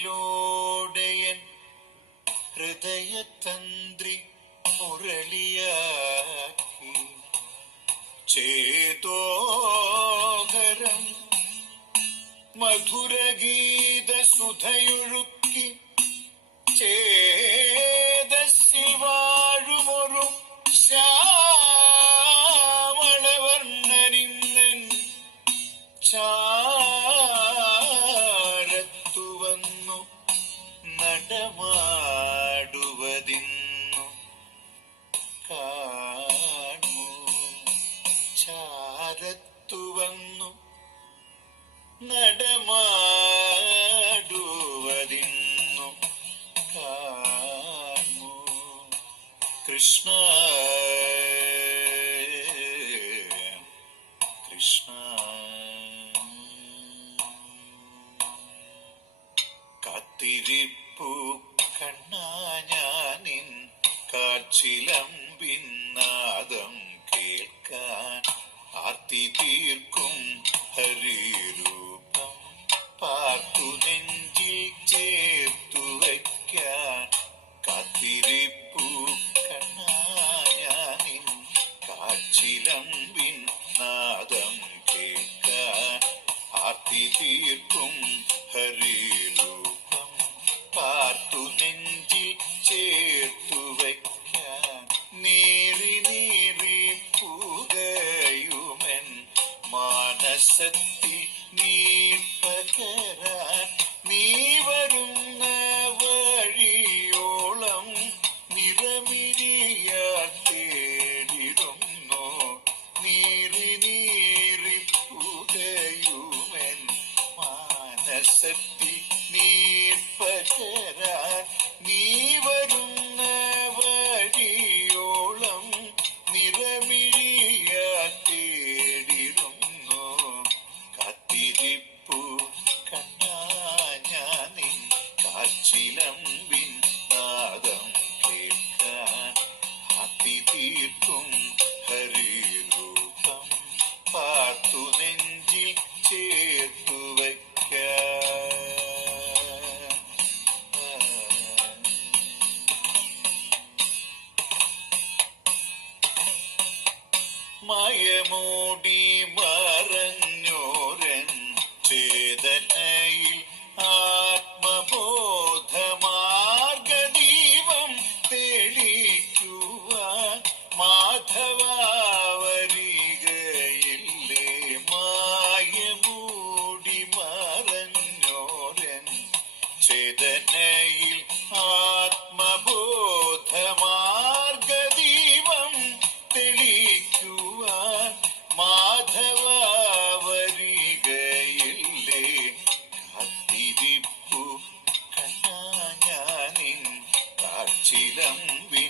ചേലോടയൻ ഹൃദയതന്ത്രി മുരളിയാക്കി ചേതോഹരം മധുരഗീത സുധയൊഴുക്കി ചേതസ്സിൽ വാഴുമൊരു ശ്യാമളവർണ്ണനിന്നൻ ചാരത്തു വന്നു നടമാടുവതിന്നു കാണൂ. ചാരത്തു വന്നു നടമാടുവതിന്നു കാണൂ. കൃഷ്ണ കൃഷ്ണ കാത്തിരിപ്പു കണ്ണാ ഞാനിൻ കാച്ചിലമ്പിൻ നാദം കേൾക്കാൻ ആർത്തി തീർക്കും ഹരിരൂപം പാർത്തു നെഞ്ചിൽ ചേർത്തു വയ്ക്കാൻ. കാത്തിരിപ്പു കണ്ണാ ഞാനിൻ കാച്ചിലമ്പിൻ നാദം കേൾക്കാൻ ആർത്തി തീർക്കും ഹരിരൂപം പാർത്തു നെഞ്ചിൽ ചേർത്തു വയ്ക്കാൻ. നീറി നീറി പുകയുമെൻ മാനസത്തിൽ നീ പകരാൻ നീ വരുന്ന വഴിയോളം നിറമിരിയാൽ തേടിടുന്നു. നീറി നീറി പുകയുമെൻ മാനസത്തിൽ നീ പകരാൻ നീ വരുന്ന വഴിയോളം നിറമിഴിയാൽ തേടിടുന്നു. കാത്തിരിപ്പു കണ്ണാ ഞാനിൻ കാച്ചിലമ്പിൻ നാദം കേൾക്കാൻ ആർത്തി തീർക്കും ഹരിരൂപം പാർത്തു നെഞ്ചിൽ ചേർത്തു വയ്ക്കാൻ. മയമൂടി മറഞ്ഞോരൻ ചേതനയിൽ ആത്മബോധമാർഗദീപം തെളിക്കുവാൻ മാധവാവരികയില്ലേ. മായമൂടി മറഞ്ഞോരൻ ചേതനയിൽ ആത്മബോധമാർഗദീപം തെളിക്കുവാൻ മാധവാവരികയില്ലേ. കാത്തിരിപ്പു കണ്ണാ ഞാനിൻ കാച്ചിലമ്പിൻ